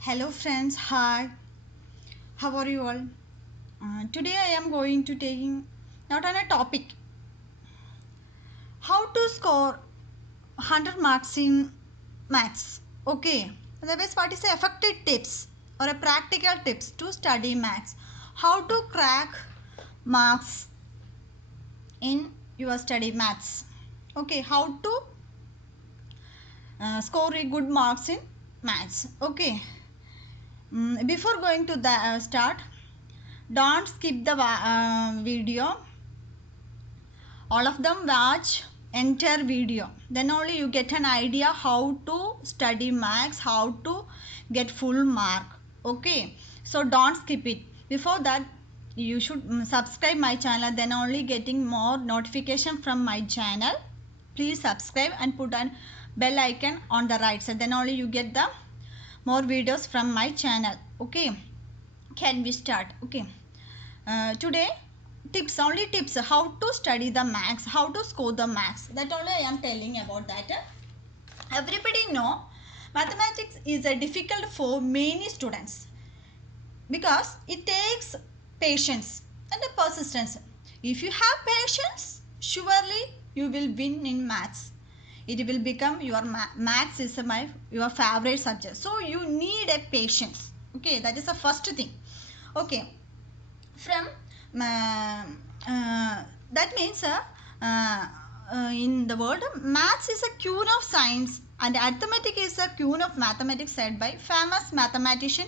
Hello friends, hi. How are you all? Today I am going to taking not on a topic how to score 100 marks in maths. Okay. Otherwise, what is the effective tips or a practical tips to study maths? How to crack marks in your study maths? Okay. How to score a good marks in maths? Okay. Before going to the start, don't skip the video. All of them watch entire video, then only you get an idea how to study maths, how to get full mark. Okay, so don't skip it. Before that, you should subscribe my channel, then only getting more notification from my channel. Please subscribe and put an bell icon on the right side, then only you get the more videos from my channel. Okay, can we start? Okay. Today tips, only tips how to study the maths, how to score the maths, that only I am telling about that. Everybody know mathematics is a difficult for many students because it takes patience and a persistence. If you have patience, surely you will win in maths. It will become your maths is your favorite subject, so you need a patience. Okay, that is the first thing. Okay, from that means in the world, maths is a queen of science and arithmetic is a queen of mathematics, said by famous mathematician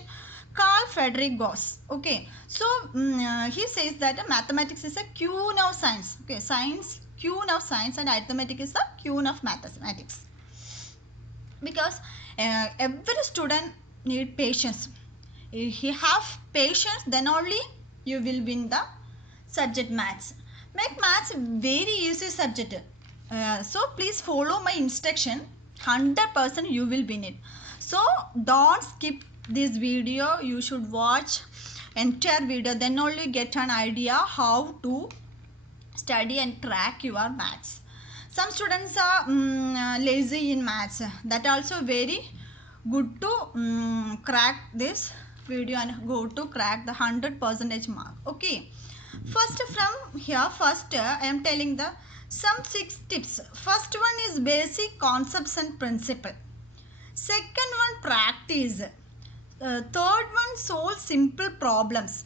Carl Friedrich Gauss. Okay, so he says that mathematics is a queen of science. Okay, science, queen of science, and arithmetic is the queen of mathematics, because every student need patience. If you have patience, then only you will win the subject maths. Make maths very easy subject. So please follow my instruction. 100% you will win it. So don't skip this video. You should watch entire video. Then only get an idea how to study and crack your maths. Some students are lazy in maths. That also very good to crack this video and go to crack the 100% mark. Okay, first from here, first I am telling the some 6 tips. First one is basic concepts and principle. Second one, practice. Third one, solve simple problems.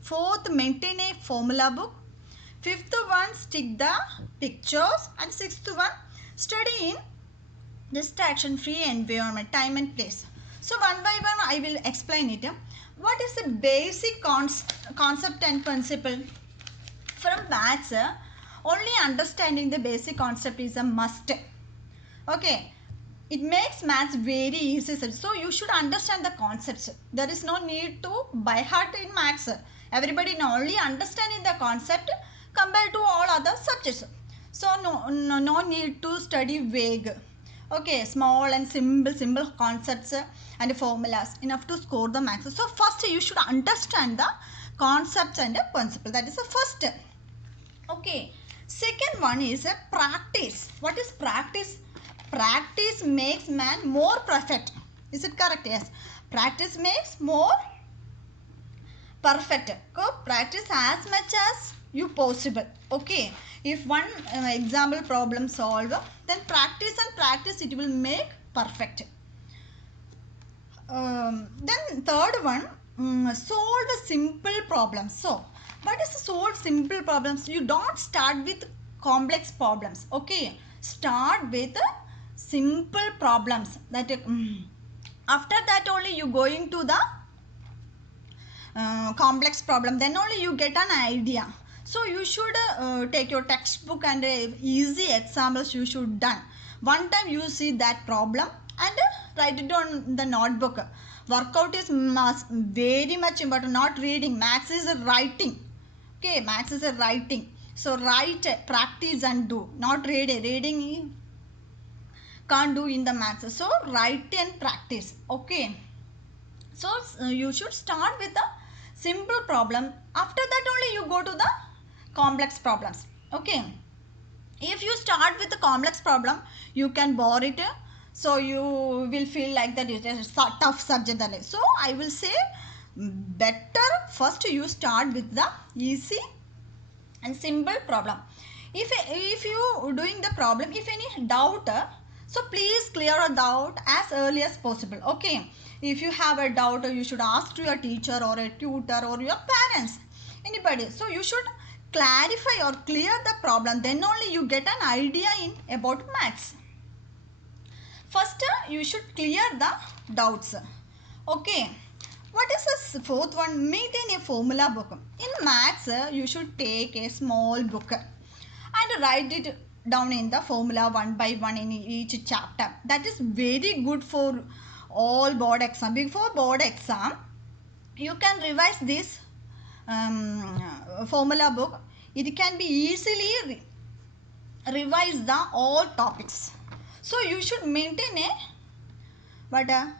Fourth, maintain a formula book. Fifth one, stick the pictures. And sixth one, study in distraction free environment, time and place. So one by one I will explain it. What is the basic concept and principle? From maths, only understanding the basic concept is a must. Okay, it makes maths very easy. So you should understand the concepts. There is no need to by heart in maths. Everybody only understanding the concept compared to all other subjects. So no need to study vague. Okay, small and simple concepts and formulas enough to score the maths. So first you should understand the concepts and the principle. That is the first. Okay, second one is a practice. What is practice? Practice makes man more perfect. Is it correct? Yes. Practice makes more perfect. Go practice as much as you possible. Okay, if one example problem solve, then practice and practice, it will make perfect. Then third one, solve the simple problems. So what is solve simple problems? You don't start with complex problems. Okay, start with simple problems. That after that only you going to the complex problem, then only you get an idea. So you should take your textbook and easy examples you should done. One time you see that problem and write it on the notebook. Workout is very much important, not reading. Maths is a writing. Okay, maths is a writing. So write, practice and do, not reading. Reading can't do in the maths. So write and practice. Okay, so you should start with the simple problem. After that only you go to the complex problems. Okay, if you start with the complex problem, you can bore it so you will feel like that it is a tough subject. So I will say better first you start with the easy and simple problem. If you doing the problem, if any doubt, so please clear a doubt as early as possible. Okay, if you have a doubt, you should ask to your teacher or a tutor or your parents, anybody. So you should clarify or clear the problem, then only you get an idea in about maths. First you should clear the doubts. Okay, what is this fourth one? Maintain a formula book. In maths you should take a small book and write it down in the formula one by one in each chapter. That is very good for all board exam. Before board exam you can revise this formula book. It can be easily revise the all topics. So you should maintain a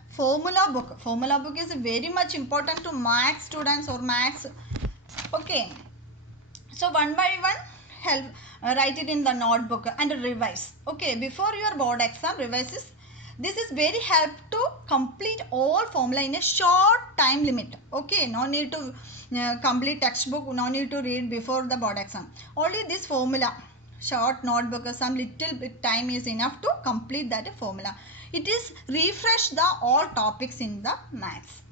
formula book is very much important to maths students or maths. Okay, so one by one help write it in the notebook and revise. Okay, before your board exam revise this is very help to complete all formula in a short time limit. Okay, no need to complete textbook, no need to read before the board exam. Only this formula short notebook, some little bit time is enough to complete that formula. It is refresh the all topics in the maths.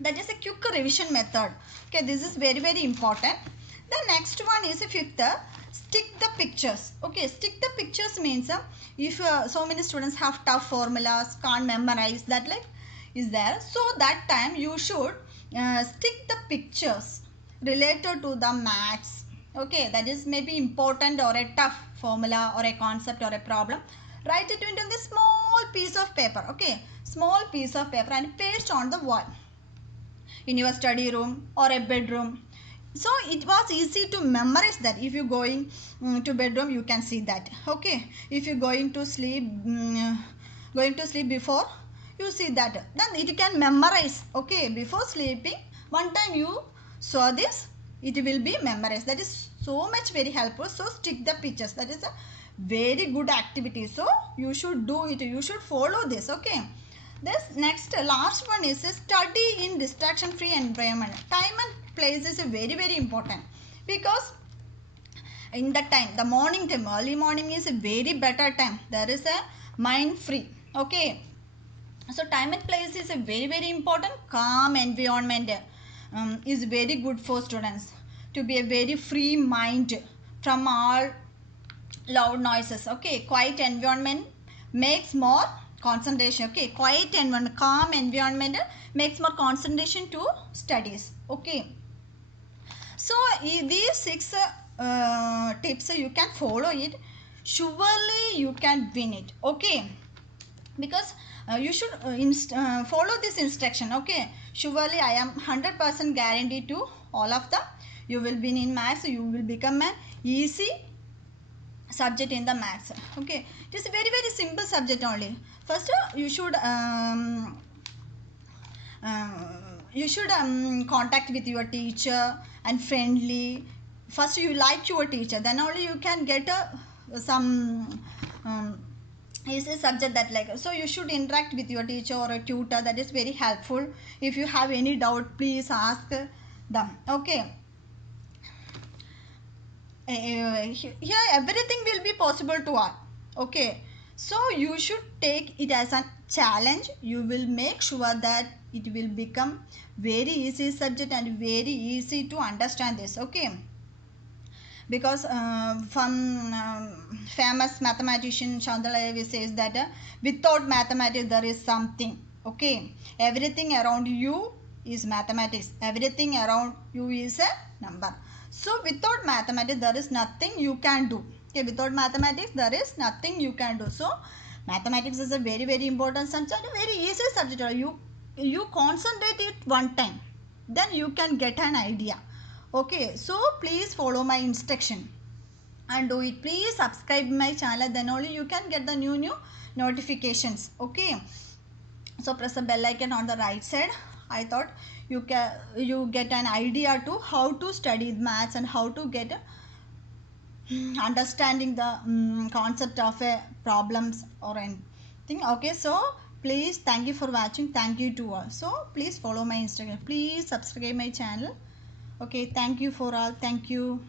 That is a quick revision method. Okay, this is very important. The next one is fifth, stick the pictures. Okay, stick the pictures means if so many students have tough formulas, can't memorize, that like is there. So that time you should stick the pictures related to the maths. Okay, that is maybe important or a tough formula or a concept or a problem. Write it into the small piece of paper. Okay, small piece of paper and paste on the wall in your study room or a bedroom. So it was easy to memorize that. If you going to bedroom, you can see that. Okay, if you going to sleep before, you see that, then it can memorize. Okay, before sleeping one time you saw this, it will be memorized. That is so much very helpful. So stick the pictures, that is a very good activity. So you should do it, you should follow this. Okay, this next last one is study in distraction free environment. Time and place is very important, because in that time, the morning time, early morning is a very better time. There is a mind free. Okay, so time and place is a very important. Calm environment is very good for students to be a very free mind from all loud noises. Okay, quiet environment makes more concentration. Okay, quiet environment, calm environment makes more concentration to studies. Okay, so these six tips you can follow it, surely you can win it. Okay, because you should follow this instruction. Okay, surely I am 100% guaranteed to all of them you will win in maths. You will become an easy subject in the maths. Okay, it is a very simple subject only. First you should contact with your teacher and friendly. First you like your teacher, then only you can get some easy subject that like. So you should interact with your teacher or a tutor. That is very helpful. If you have any doubt, please ask them. Okay, here everything will be possible to all. Okay, so you should take it as a challenge. You will make sure that it will become very easy subject and very easy to understand this. Okay, because from famous mathematician Chandra says that without mathematics there is something. Okay, everything around you is mathematics, everything around you is a number. So without mathematics there is nothing you can do. Okay, without mathematics there is nothing you can do. So mathematics is a very important subject, very easy subject. You concentrate it one time, then you can get an idea. Okay, so please follow my instruction and do it. Please subscribe my channel, then only you can get the new notifications. Okay, so press the bell icon on the right side. I thought you get an idea to how to study maths and how to get understanding the concept of problems or an thing. Okay, so please, thank you for watching. Thank you to all. So please follow my Instagram. Please subscribe my channel. Okay, thank you for all. Thank you.